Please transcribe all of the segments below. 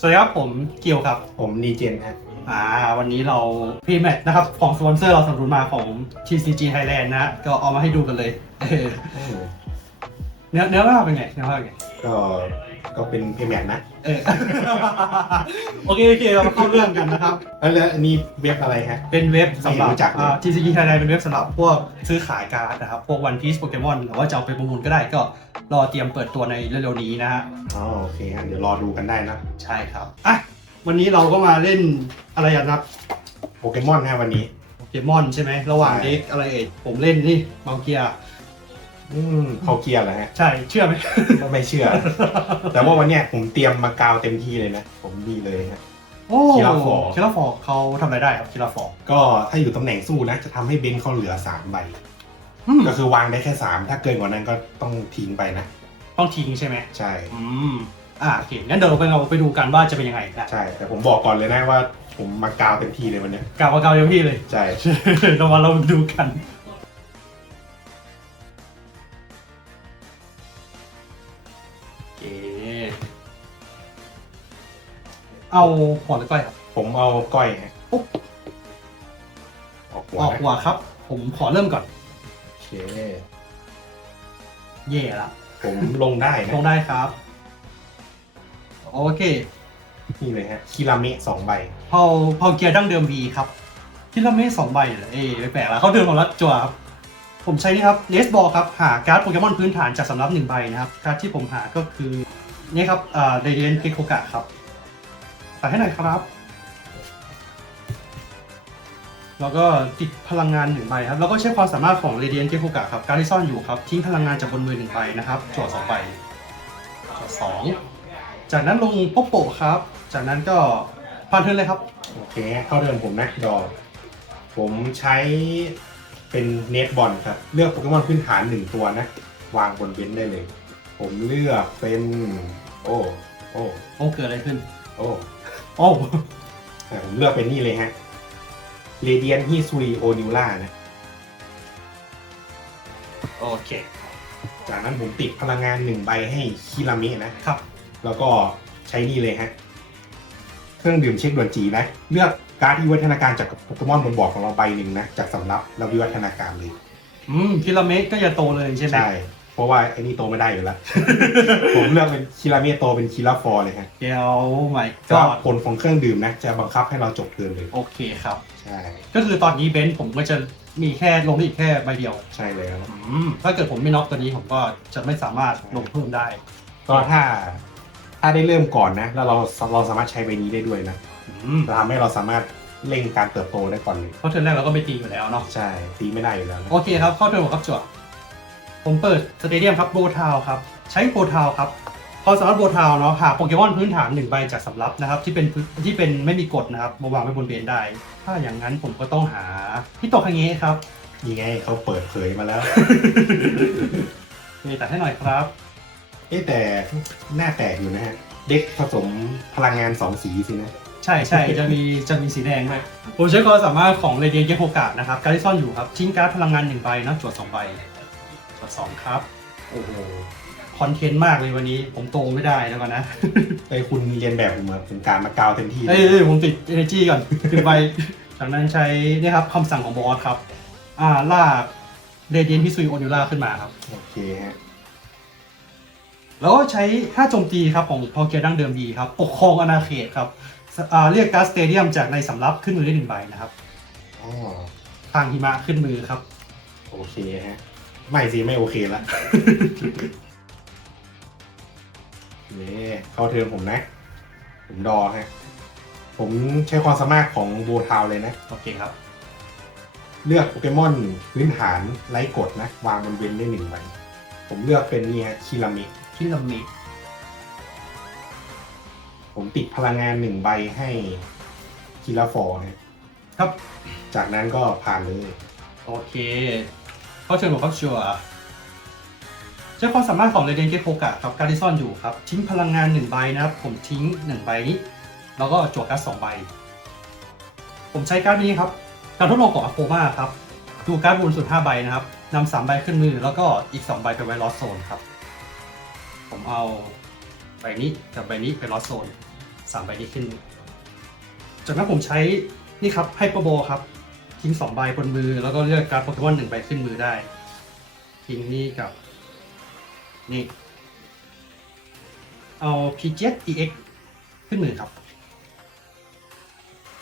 สวัสดีครับผมเกียวครับ ผมนีเจนฮะอ่าวันนี้เราพรีแมทนะครับ ของสปอนเซอร์เราสนับสนุนมาของ TCG Thailand นะ ก็เอามาให้ดูกันเลย เออเนื้อเนื้อว่าเป็นไงเนื้อว่าเป็นไงก็ ก็เป็นเพย์แมทนะ เออ โอเคโอเคเรามาเข้าเรื่องกันนะครับเอ้ยแล้วอันนี้เว็บอะไรฮะ เป็นเว็บสำหรับไม่รู้จักเลยอ่า TCG Thailand เป็นเว็บสำหรับพวกซื้อขายการ์ดนะครับ พวก One Piece Pokemon หรือว่าจะเอาไปประมูลก็ได้ก็รอเตรียมเปิดตัวในเร็วๆนี้นะฮะ อ๋อโอเคฮะเดี๋ยวรอดูกันได้นะ ใช่ครับ อะ วันนี้เราก็มาเล่นอะไรกันครับโปเกมอนฮะวันนี้ โปเกมอนใช่ไหม ระหว่างใช่เด็กอะไรเอ่ยผมเล่นนี่บาเกีย อืมเขาเกียร์เหรอฮะ ใช่เชื่อไหม ไม่เชื่อ แต่ว่าวันเนี้ยผมเตรียมมากาวเต็มที่เลยนะ ผมดีเลยฮะ โอ้คิราฟอร์ คิราฟอร์เขาทำอะไรได้ครับคิราฟอร์ก็ถ้าอยู่ตำแหน่งสู้นะ จะทำให้เบนซ์เขาเหลือสามใบ อืมก็คือวางได้แค่สามถ้าเกินกว่านั้นก็ต้องทิ้งไปนะ ต้องทิ้งใช่ไหมใช่ อืมอ่าโอเคงั้นเดี๋ยวเราไปเราไปดูกันว่าจะเป็นยังไงนะใช่ แต่ผมบอกก่อนเลยนะว่า ผมมากาวเต็มที่เลยวันเนี้ยกล่าวว่าเกาเดียวพี่เลย ใช่ เรามาเราดูกัน เอาหัวหรือก้อยครับผมเอาก้อยฮะปุ๊บออกหัวออกนะหัวครับ ผมขอเริ่มก่อน โอเค เย่ละผมลงได้นะลงได้ครับ โอเค นี่เลยฮะคิราเมะสองใบ เผาเผาเกียร์ดั้งเดิม V ครับ ที่เราไม่สองใบเหรอเอ๊ะไม่แปลกแล้วเขาเดินของรัดจัวครับ ผมใช้นี่ครับเลสบอลครับ หาการ์ดโปเกมอนพื้นฐานจากสำรับหนึ่งใบนะครับ การ์ดที่ผมหาก็คือ นี่ครับอ่าเรเดียนเกโคกะครับ ใส่ให้หน่อยครับ แล้วก็ติดพลังงานหนึ่งใบครับ แล้วก็ใช้ความสามารถของเรเดียนเกโคกะครับ การดที่ซ่อนอยู่ครับ ทิ้งพลังงานจากบนมือหนึ่งใบนะครับจั่วสองใบจั่วสอง จากนั้นลงป๊อปโปะครับ จากนั้นก็พานเทิร์นเลยครับ โอเคเข้าเดินผมนะดอกผมใช้เป็นเนตบอลครับ เลือกโปเกมอนพื้นฐานหนึ่งตัวนะ วางบนเบนซ์ได้เลย ผมเลือกเป็น โอ้ โอ้ โอ้เกิดอะไรขึ้น โอ้ โอ้อะผมเลือกเป็นนี่เลยฮะเรเดียนฮิซุยโอนิวล่านะ โอเค จากนั้นผมติดพลังงานหนึ่งใบให้คิราเมะนะครับ แล้วก็ใช้นี่เลยฮะ เครื่องดื่มเช็คด่วนจีนะ เลือกการ์ดที่วิวัฒนาการจากโปเกมอนบนบอร์ดของเราใบหนึ่งนะ จากสำรับแล้ววิวัฒนาการเลย อืมพิราเมดก็จะโตเลยใช่ไหมใช่ เพราะว่าไอ้นี่โตไม่ได้อยู่แล้ว ผมเลือกเป็นคิราเมะโตเป็นคิราฟอร์เลยฮะเดี๋ยวใหม่ก็ก็ผลของเครื่องดื่มนะ จะบังคับให้เราจบเทิร์นเลย โอเคครับ ใช่ ก็คือตอนนี้เบนซ์ผมก็จะมีแค่ลงได้อีกแค่ใบเดียวใช่เลยครับ อืมถ้าเกิดผมไม่น็อกตัวนี้ผมก็จะไม่สามารถลงเพิ่มได้ ก็ถ้าถ้าได้เริ่มก่อนนะ แล้วเราเราสามารถใช้ใบนี้ได้ด้วยนะอืมจะทำให้เราสามารถเร่งการเติบโตได้ก่อนเลย เพราะเทิร์นแรกเราก็ไม่ตีอยู่แล้วเนาะ ใช่ ตีไม่ได้อยู่แล้วนะ โอเคครับ เข้าเทิร์นผมครับจั่ว ผมเปิดสเตเดียมครับโบทาวครับใช้โบทาวครับพอสามารถโบทาวเนาะหาโปเกมอนพื้นฐานหนึ่งใบจากสำรับนะครับ ที่เป็นพื้นที่เป็นไม่มีกฎนะครับมาวางไว้บนเบนได้ ถ้าอย่างนั้นผมก็ต้องหาพี่โตคังเงะครับนี่ไงเขาเปิดเผยมาแล้วนี่ตัดให้หน่อยครับเอ๊ะแต่หน้าแตกอยู่นะฮะเด็กผสมพลังงานสองสีสินะใช่ใช่จะมีจะมีสีแดงด้วยผมใช้ความสามารถของเรเดียนเกโ o กะนะครับการที่ซ่อนอยู่ครับทิ้งการ์ดพลังงานหนึ่งใบนะจวดสองใบ จวดสองครับ โอ้โหคอนเทนต์มากเลยวันนี้ ผมโตไม่ได้แล้วกันนะ ไอ้คุณเรียนแบบผมเหมือนผมการมากาวเต็มที่เอ้ยเอ้ยผมติด energy ก่อนคือใบจากนั้นใช้นี่ครับคำสั่งของบอสครับ อ่าลากเรเดียนพิซุยโอนิล่าขึ้นมาครับ โอเคฮะแล้วก็ใช้ท่าโจมตีครับของพอเกียร์ดั้งเดิมดีครับ ปกครองอาณาเขตครับอ่าเรียกการ์ดสเตเดียมจากในสำรับขึ้นมือได้หนึ่งใบนะครับ อ๋อทางหิมะขึ้นมือครับ โอเคฮะ ไม่สิไม่โอเคละนี่เข้าเทอมผมนะ ผมดอฮะ ผมใช้ความสามารถของโบทาวเลยนะ โอเคครับ เลือกโปเกมอนพื้นฐานไร้กฎนะ วางบนเบนได้หนึ่งใบผมเลือกเป็นนี่ฮะคิรามิที่ลำมิผมติดพลังงานหนึ่งใบให้คิราฟอร์ฮะครับ จากนั้นก็ผ่านเลย โอเค ขาเชิญบอกครับชัวร์ใช้ความสามารถของเรเดนเกโ o กะครับการที่ซ่อนอยู่ครับ ทิ้งพลังงานหนึ่งใบนะครับ ผมทิ้งหนึ่งใบนี้ แล้วก็จวดการ์ดสองใบ ผมใช้การ์ดนี้ครับ การทดลองของอะโคมาครับดูการ์ดบนสุดห้าใบนะครับนำสามใบขึ้นมือแล้วก็อีกสองใบไปไว้ลอสโซนครับ ผมเอาใบนี้กับใบนี้ไปลอสโซนสามใบนี้ขึ้น จากนั้นผมใช้นี่ครับไฮเปอร์โบครับ ทิ้งสองใบบนมือ แล้วก็เลือกการ์ดโปเกมอนหนึ่งใบขึ้นมือได้ ทิ้งนี่กับ นี่ เอา p g s EX ขึ้นมือครับ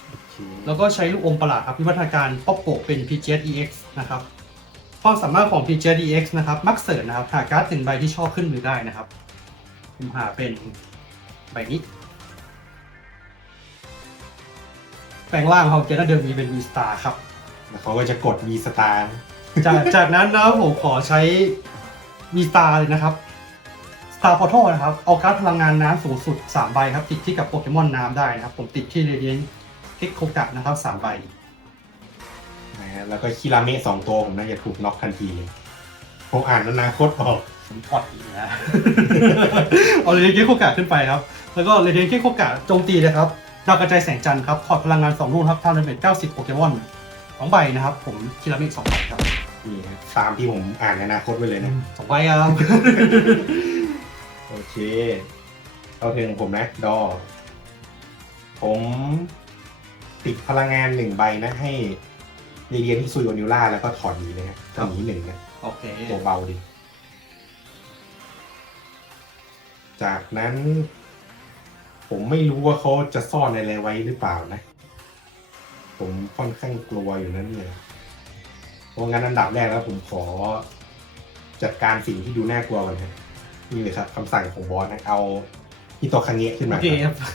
โอเคแล้วก็ใช้ลูกอมประหลาดครับวิวัฒนาการป๊อปโปะเป็น p g s EX นะครับ ความสามารถของ p g s EX นะครับ มักเสิร์ชนะครับ หาการ์ดหนึ่งใบที่ชอบขึ้นมือได้นะครับผมหาเป็นใบนี้แปลงร่างของเจน่าเดิมมีเป็น V Star ครับ แล้วเขาก็จะกด V Star จากจากนั้นนะครับผมขอใช้ V Star เลยนะครับ Star Portal นะครับ เอาการ์ดพลังงานน้ำสูงสุด 3 ใบครับ ติดที่กับโปเกมอนน้ำได้นะครับ ผมติดที่ Radiant เก็กโคกะนะครับ 3 ใบนะฮะแล้วก็คิราเมะสองตัวผมน่าจะถูกน็อกทันทีเลยผมอ่านอนาคตออก ผมถอดอีกนะเอาเรเดียนเกโคกะขึ้นไปครับ แล้วก็เรเดียนเกโคกะโจมตีเลยครับดาวกระจายแสงจันทร์ครับถอดพลังงาน2ลูกครับทำดาเมจ90โปเกมอน 2ใบนะครับ ผมคิรามิ2ใบครับนี่ฮะตามที่ผมอ่านอนาคตไว้เลยนะ สองใบครับ โอเคเอาเทิงผมนะ ดอ ผมติดพลังงานหนึ่งใบนะ ให้เรียนที่ซุยโอนิวล่าแล้วก็ถอดหนีเลยนะถอดหนีหนึ่งนะโอเคตัวเบาดิ จากนั้น ผมไม่รู้ว่าเขาจะซ่อนอะไรไว้หรือเปล่านะ ผมค่อนข้างกลัวอยู่นั้นเนี่ยเพราะงั้นอันดับแรกแล้วผมขอจัดการสิ่งที่ดูน่ากลัวก่อนนะนี่เลยครับคำสั่งของบอสนะเอาฮิโตคังเงะขึ้นโอมาเคครับครับ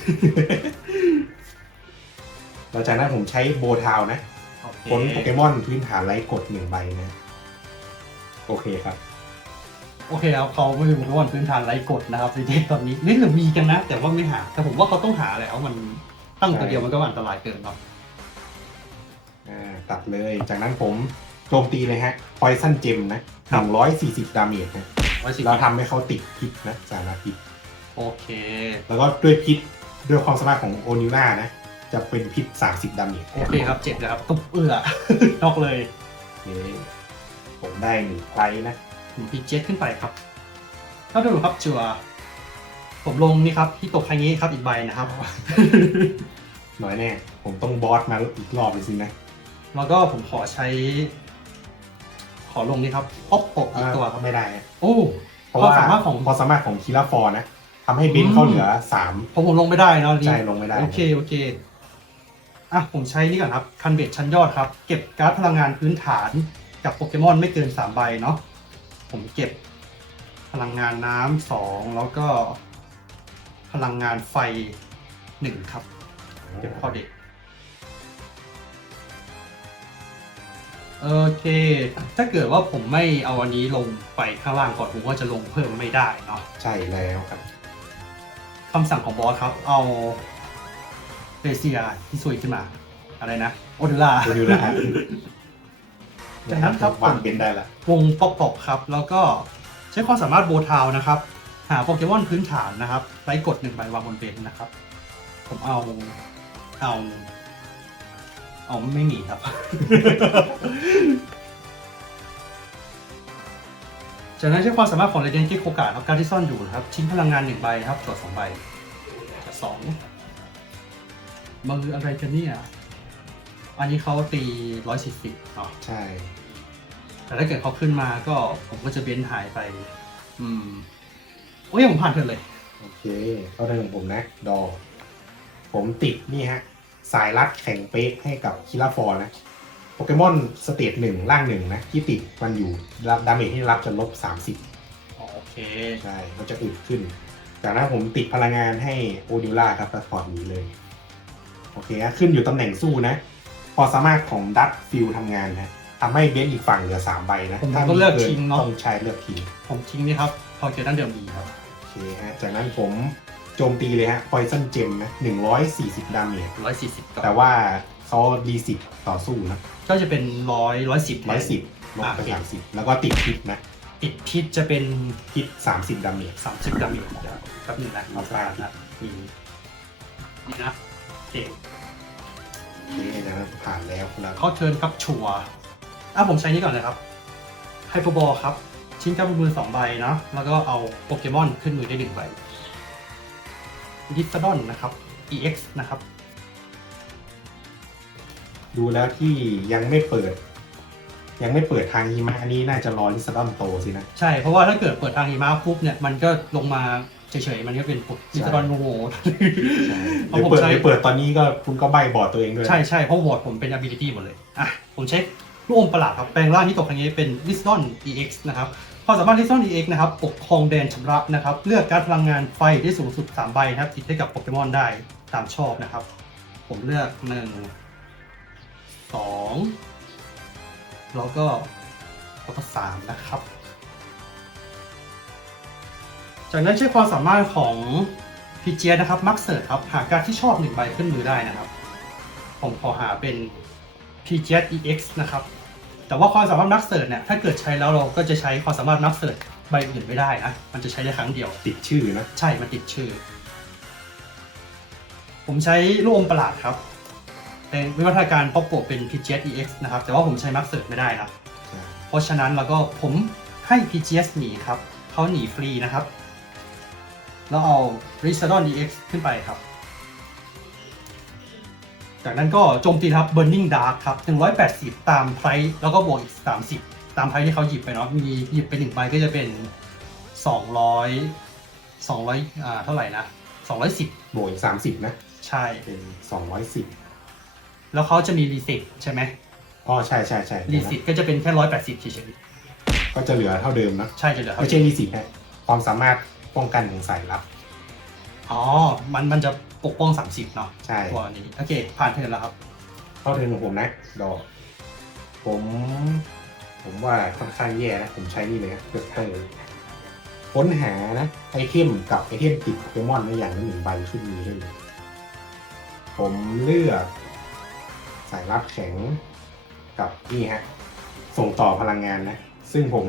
หลังจากนั้นผมใช้โบทาวนะโอเคผลโปเกมอนพื้นฐานไร้กดหนึ่งใบนะ โอเคครับ โอเคครับเขาไม่มีโปเกมอนพื้นฐานไร้กฎนะครับจริงๆตอนนี้นี่หรือมีกันนะ แต่ว่าไม่หา แต่ผมว่าเขาต้องหาแหละเพราะมันตั้งตัวเดียวมันก็อันตรายเกินครับอ่า ตัดเลย จากนั้นผมโจมตีเลยฮะ Poison Gem นะหนึ่งร้อยสี่สิบดาเมจนะไว้สิเราทำให้เขาติดพิษนะสารพิษโอเค แล้วก็ด้วยพิษด้วยความสามารถของโอนิล่านะ จะเป็นพิษ30ดาเมจโอเคครับเจ็บเลยครับตุ๊บเอื้อนอกเลยโอเคผมได้หนึ่งไพรนะผมพีเจ็ตขึ้นไปครับถ้าดูครับจัวผมลงนี่ครับที่ตกครั้งนี้ครับอีกใบนะครับน้อยแน่ ผมต้องบอสมาอีกรอบเลยสินะ แล้วก็ผมขอใช้ ขอลงนี่ครับป๊อปโปะอีกตัวครับไม่ได้นะโอ้เพราะความว่าสามารถของความสามารถของคีราฟอร์นะทำให้เบนซ์เขาเหลือสามผมผมลงไม่ได้เนอะอันนี้ใช่ลงไม่ได้โอเคโอเคอะผมใช้นี่ก่อนครับคันเบ็ดชั้นยอดครับ เก็บการ์ดพลังงานพื้นฐานกับโปเกมอนไม่เกิน3ใบเนาะผมเก็บพลังงานน้ำสองแล้วก็พลังงานไฟหนึ่งครับ เก็บข้อเด็ก โอเค ถ้าเกิดว่าผมไม่เอาอันนี้ลงไปข้างล่างก่อนผมก็จะลงเพิ่มไม่ได้เนาะใช่แล้วครับคำสั่งของบอสครับ เอาเรเซียที่สวยขึ้นมา อะไรนะ โอเดล่าโอนิล่าจากนั้นครับวางเบนซ์ได้ละวงป๊อปปครับ แล้วก็ใช้ความสามารถโบทาวนะครับ หาโปเกมอนพื้นฐานนะครับไร้กดหนึ่งใบวางบนเบนนะครับ ผมเอาเอา เอาไม่มีครับ จากนั้นใช้ความสามารถของเรเดนที่โคกาครับการที่ซ่อนอยู่นะครับทิ้งพลังงานหนึ่งใบนะครับจดสองใบจดสองมืออะไรกันเนี่ย อันนี้เขาตีร้อยสี่สิบเนาะใช่ แต่ถ้าเกิดเขาขึ้นมาก็ผมก็จะเบนหายไป อืมโอ้ยผมผ่านเถอะเลย โอเค เข้าได้ของผมนะ ดอ ผมติดนี่ฮะ สายรัดแข่งเป๊กให้กับคิราฟอร์นะ โปเกมอนสเตจหนึ่งล่างหนึ่งนะ ที่ติดมันอยู่ดาเมจที่รับจะลบ30โอเค ใช่ มันจะอึดขึ้น จากนั้นผมติดพลังงานให้โอดิวล่าครับแล้วถอดหนีเลย โอเคฮะขึ้นอยู่ตำแหน่งสู้นะ พอสามารถของดัตฟิลทำงานนะทำให้เบนซ์อีกฝั่งเหลือ3ใบนะผมถ้าก็เลือกทิ้งเนอะต้องใช้เลือกทิ้งผมทิ้งนี่ครับ พอเจอด้านเดิมดีครับ โอเคฮะ จากนั้นผม โจมตีเลยฮะ Poison Gem นะ140 ดาเมจร้อยสี่สิบก่อนแต่ว่าเขาดีสิบต่อสู้นะก็จะเป็นร้อยร้อยสิบ 110ลบไปโอเค30แล้วก็ติดพิษนะติดพิษจะเป็นพิษ30 ดาเมจ สามสิบดาเมจแป๊บหนึงนะเอาไปนะนี่นี่นะโอเคโอเคจากนั้นผ่านแล้วแล้วเขาเทิร์นครับชัวร์อะผมใช้นี้ก่อนเลยครับไฮเปอร์บอลครับ ชิ้นกับมือสองใบนะ แล้วก็เอาโปเกมอนขึ้นมือได้หนึ่งใบ ดิสซาดอนนะครับ EX นะครับ ดูแล้วที่ยังไม่เปิด ยังไม่เปิดทางหิมะอันนี้น่าจะรอลิซาดอนโตสินะ ใช่ เพราะว่าถ้าเกิดเปิดทางหิมะปุ๊บเนี่ยมันก็ลงมาเฉยๆ มันก็เป็นปุดลิซาดอนโง่เดี๋ยวเปิดเดี๋ยวเปิดตอนนี้ก็คุณก็ใบบอร์ดตัวเองด้วย ใช่ใช่เพราะวอร์ดผมเป็น ability หมดเลย อะ ผมเช็คลูกอมประหลาดครับ แปลงร่างที่ตกครั้งนี้เป็น Wisdom EX นะครับ ความสามารถ Wisdom EX นะครับ ปกครองแดนชำระนะครับ เลือกการพลังงานไฟได้สูงสุด 3 ใบนะครับติดให้กับโปเกมอนได้ตามชอบนะครับ ผมเลือก 1 2 แล้วก็แล้วก็3นะครับ จากนั้นใช้ความสามารถของพีเจนะครับ มักเสิร์ชครับ หาการที่ชอบหนึ่งใบขึ้นมือได้นะครับ ผมขอหาเป็น p g s EX นะครับ แต่ว่าความสามารถนักเสิร์ชเนี่ยถ้าเกิดใช้แล้วเราก็จะใช้ความสามารถนักเสิร์ชใบอื่นไม่ได้นะมันจะใช้ได้ครั้งเดียว ติดชื่อนะ ใช่มันติดชื่อ ผมใช้ลูกอมประหลาดครับ เป็นวิวัฒนาการป๊อปโกเป็น p g s EX นะครับ แต่ว่าผมใช้มักเสิร์ชไม่ได้นะเพราะฉะนั้นเราก็ผมให้ PGS หนีครับเขาหนีฟรีนะครับ แล้วเอา r i s a d o n DX ขึ้นไปครับ จากนั้นก็โจมตีครับ Burning Dark ครับ 180 ตามไพรแล้วก็บวกอีก 30 ตามไพรที่เขาหยิบไปเนาะ มีหยิบไปหนึ่งใบก็จะเป็น 200 200อ่าเท่าไหร่นะ 210 บวกอีกสามสิบนะ ใช่ เป็นสองร้อยสิบแล้วเขาจะมีรีเซ็ตใช่ไหมอ๋อใช่ใช่ใช่รีเซ็ตก็จะเป็นแค่ 180เฉยก็จะเหลือเท่าเดิมนะๆใช่จะเหลือเท่าไม่ใช่รีสิบฮะความสามารถป้องกันของสายลับ อ๋อ มันมันจะ ปกป้อง 30 เนาะใช่ ตัวนี้ โอเค ผ่านเทิร์นแล้วครับ เข้าเทิร์นของผมนะดอกผม ผมว่าค่อนข้างแย่นะ ผมใช้นี่เลยครับเพื่อเตอร์ค้นหานะ ไอเทมกับไอเทมติดโปเกมอนในอย่างละหนึ่งใบขึ้นมือได้เลยผมเลือก สายลับแข็งกับนี่ฮะ ส่งต่อพลังงานนะ ซึ่งผม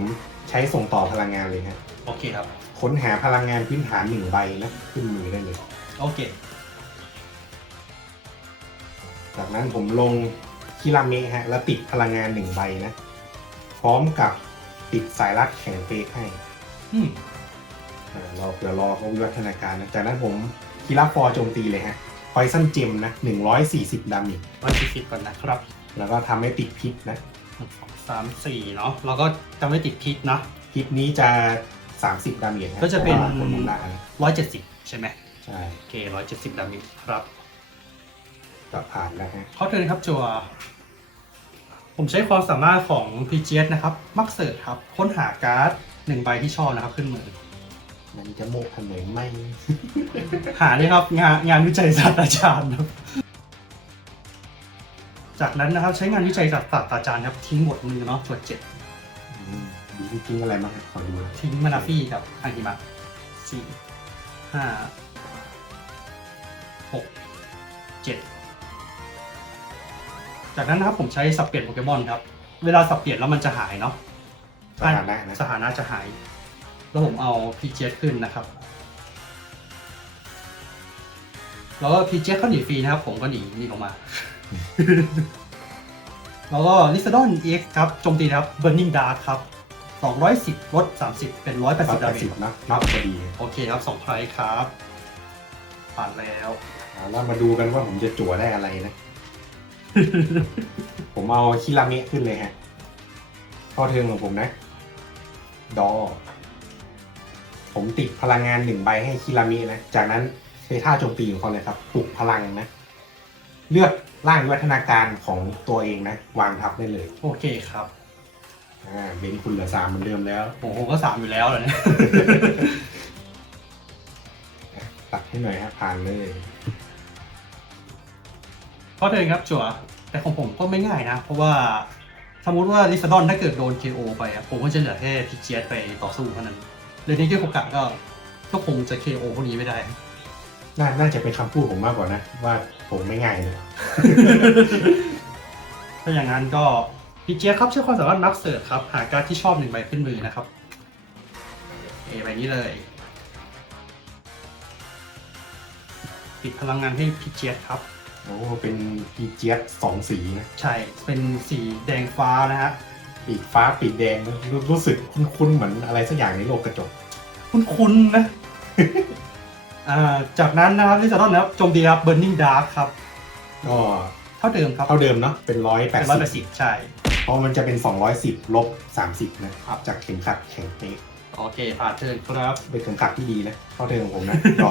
ใช้ส่งต่อพลังงานเลยฮะ โอเคครับ ค้นหาพลังงานพื้นฐานหนึ่งใบนะขึ้นมือได้เลย โอเค จากนั้นผมลงคิราเมะฮะ แล้วติดพลังงานหนึ่งใบนะ พร้อมกับติดสายรัดแข็งเฟกให้อืมอ่ารอเผื่อรอเขาวิวัฒนาการนะ จากนั้นผมคิราฟอร์โจมตีเลยฮะพอยซันเจมนะ140ดาเมจร้อยสี่สิบก่อนนะครับ แล้วก็ทำให้ติดพิษนะหนึ่งสองสามสี่เนาะเราก็จะไม่ติดพิษนะพิษนี้จะ30ดาเมจฮก็จะเป็นพราว่าผลของดานะร้อยเจ็ดสิบใช่ไหมใช่โอเคร้อยเจ็ดสิบดามิครับ ก็ผ่านแล้วฮะเขาเทิร์นครับจัวผมใช้ความสามารถของ PGS นะครับ มักเสิร์ชครับ ค้นหาการ์ดหนึ่งใบที่ชอบนะครับขึ้นมือ มันจะโมกทำไมไม่หานี่ครับงานงานวิจัยศาสตราจารย์ครับ จากนั้นนะครับใช้งานวิจัยศาสตราจารย์ครับทิ้งหมดมือเนาะจวดเจ็ดอืมดีจริงๆอะไรบ้างฮะขอดูนะทิ้งมานาฟี่กับฮางิมะสี่ห้าหกเจ็ด จากนั้นนะครับผมใช้สับเปลี่ยนโปเกมอนครับ เวลาสับเปลี่ยนแล้วมันจะหายเนาะสถานะนะสถานะจะหาย แล้วผมเอาพีเจขึ้นนะครับ แล้วก็พีเจเขาหนีฟรีนะครับ ผมก็หนีหนีลงมา แล้วก็ลิซาดอน EX ครับโจมตีนะครับ Burning Dark ครับ210ลด30 เป็นร้อย180แปดาดเมสิจบนะนับพอดี โอเคครับ2ไพรครับ ผ่านแล้วเอาแล้วมาดูกันว่าผมจะจั่วได้อะไรนะ ผมเอาคิราเมะขึ้นเลยฮะข้อเทิงของผมนะ ดอ ผมติดพลังงานหนึ่งใบให้คิราเมะนะ จากนั้นใช้ท่าโจมตีของเขาเลยครับปลุกพลังนะ เลือกร่างวิวัฒนาการของตัวเองนะ วางทับได้เลยโอเคครับ อ่าเบนคุณเหลือสามเหมือนเดิมแล้วโอ้โหก็สามอยู่แล้วเหรอเนี่ยตัดให้หน่อยฮะผ่านเลย ก็เลยครับจั่วแต่ของผมก็ไม่ง่ายนะ เพราะว่าสมมติว่าลิซาดอนถ้าเกิดโดน KO ไปอะผมก็จะเหลือแค่พีเจไปต่อสู้เท่านั้นเรนนี่ที่โอกะก็ก็คงจะ KO พวกนี้ไม่ได้ น่าน่าจะเป็นคำพูดผมมากกว่านะ ว่าผมไม่ง่ายเลย ถ้าอย่างนั้นก็พีเจครับใช้ความสามารถนักเสิร์ชครับ หาการดที่ชอบหนึ่งใบขึ้นมือนะครับเอใบนี้เลย ปิดพลังงานให้พีเจครับ โอ้เป็นพีเจียสองสีนะใช่ เป็นสีแดงฟ้านะฮะ ปีกฟ้าปีกแดงรู้รู้สึกคุ้นๆเหมือนอะไรสักอย่างในโลกกระจก คุ้นๆนะ อ่า จากนั้นนะครับลิซาดอนนะครับโจมตีครับ Burning Dark ครับ ก็เท่าเดิมครับเท่าเดิมเนาะเป็นร้อยแปเป็ดนร้อยแปสิดบสิบใช่ เพราะมันจะเป็น 210ลบ30 นะครับ จากเข็มขัดแข็งเป๊ก โอเคผ่านเทิร์นครับเป็นเข็มขัดที่ดีนะเข้าเทิงของผมนะก็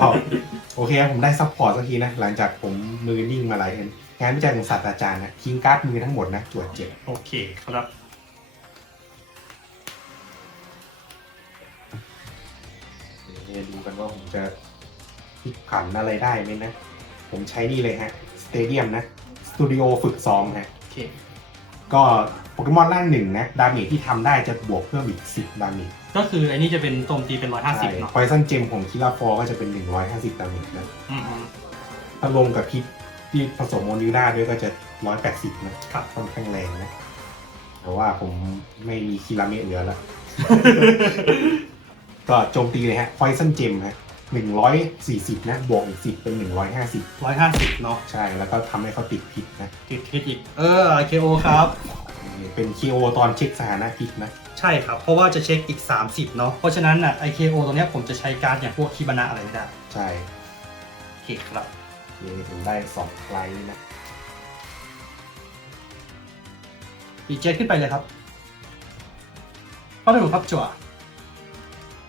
โอเคครับผมได้ซัพพอร์ตสักทีนะ หลังจากผมมือนิ่งมาหลายเห็นงานวิจัยของศาสตราจารย์นะทิ้งการ์ดมือทั้งหมดนะตรวจเจ็บโอเคครับ เดี๋ยวดูกันว่าผมจะพลิกผันอะไรได้ไหมนะ ผมใช้นี่เลยฮะสเตเดียมนะสตูดิโอฝึกซ้อมฮะ โอเค ก็โป เกมอนร่างหนึ่งนะดาเมจที่ทำได้จะบวกเพิ่มอีก 10 ดาเมจก็คืออันนี้จะเป็นโจมตีเป็นร้อยห้าสิบเนาะพอยซันเจมของคิลาฟอร์ก็จะเป็น 150 ดาเมจนะอืม ถ้าลงกับพิษที่ผสมโมนิวด้าด้วยก็จะ 180 นะครับ ค่อนข้างแรงนะ แต่ว่าผมไม่มีคิราเมะเหลือแล้ว ก็โจมตีเลยฮะ Poison Gem ฮะ140 นะ บวกอีก 10 เป็น 150 ร้อยห้าสิบเนาะใช่ แล้วก็ทำให้เขาติดพิษนะ ติดพิษอีก เออ KO ครับ เป็น KO ตอนเช็คสถานะพิษนะ ใช่ครับ เพราะว่าจะเช็คอีก 30 เนาะเพราะฉะนั้นอะ IKO ตรงเนี้ยผมจะใช้การ์ดอย่างพวกคิบานะอะไรไม่ได้ใช่โอเคครับโอเคผมได้2ไคลท์นะดีเจขึ้นไปเลยครับก็ได้หมดครับจั่ว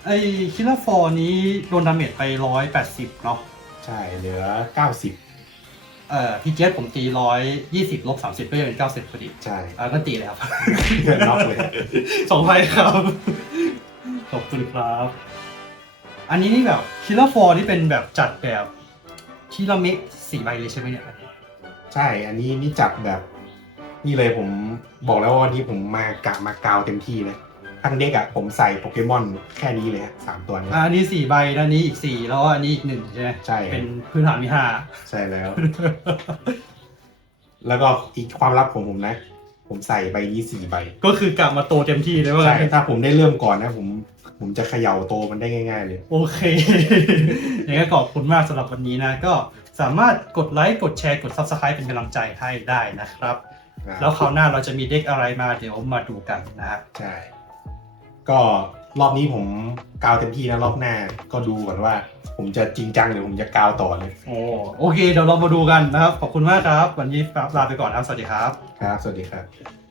ไอ้คิลเลอร์ฟอร์นี้โดนดาเมจไปร้อยแปดสิบเนาะใช่เหลือ 90 เอ่อพีเจผมตีร้อยยี่สิบลบสามสิบก็จะเป็นเก้าสิบพอดีใช่อ่าก็ตีเลยครับเกินน็อกเลยสองใบครับ ขอบคุณครับ อันนี้นี่แบบคิลเลอร์ฟอร์นี่เป็นแบบจัดแบบทีละเมะสี่ใบเลยใช่ไหมเนี่ยใช่ อันนี้นี่จัดแบบ นี่เลยผมบอกแล้วว่าวันนี้ผมมากะมากาวเต็มที่นะ ทั้งเด็กอะผมใส่โปเกมอนแค่นี้เลยฮะสามตัวนี้ อ่าอันนี้สี่ใบแล้วอันนี้อีกสี่แล้วอันนี้อีกหนึ่งใช่ไหมใช่ เป็นพื้นฐานมีห้า ใช่แล้ว แล้วก็อีกความลับของผมนะ ผมใส่ใบนี้สี่ใบก็คือกลับมาโตเต็มที่เลยว่าใช่ถ้าผมได้เริ่มก่อนนะ ผมผมจะเขย่าโตมันได้ง่าย ๆ เลย โอเคยังไงก็ขอบคุณมากสำหรับวันนี้นะ ก็สามารถกดไลค์ กดแชร์ กด Subscribe เป็นกำลังใจให้ได้นะครับ แล้วคราวหน้าเราจะมีเด็กอะไรมาเดี๋ยวมาดูกันนะฮะ ใช่ ก็รอบนี้ผมกาวเต็มที่นะรอบหน้าก็ดูก่อนว่า ผมจะจริงจังหรือผมจะกาวต่อเลยโอ้โอเค เดี๋ยวเรามาดูกันนะครับ ขอบคุณมากครับ วันนี้ลาไปก่อนครับ สวัสดีครับ ครับ สวัสดีครับ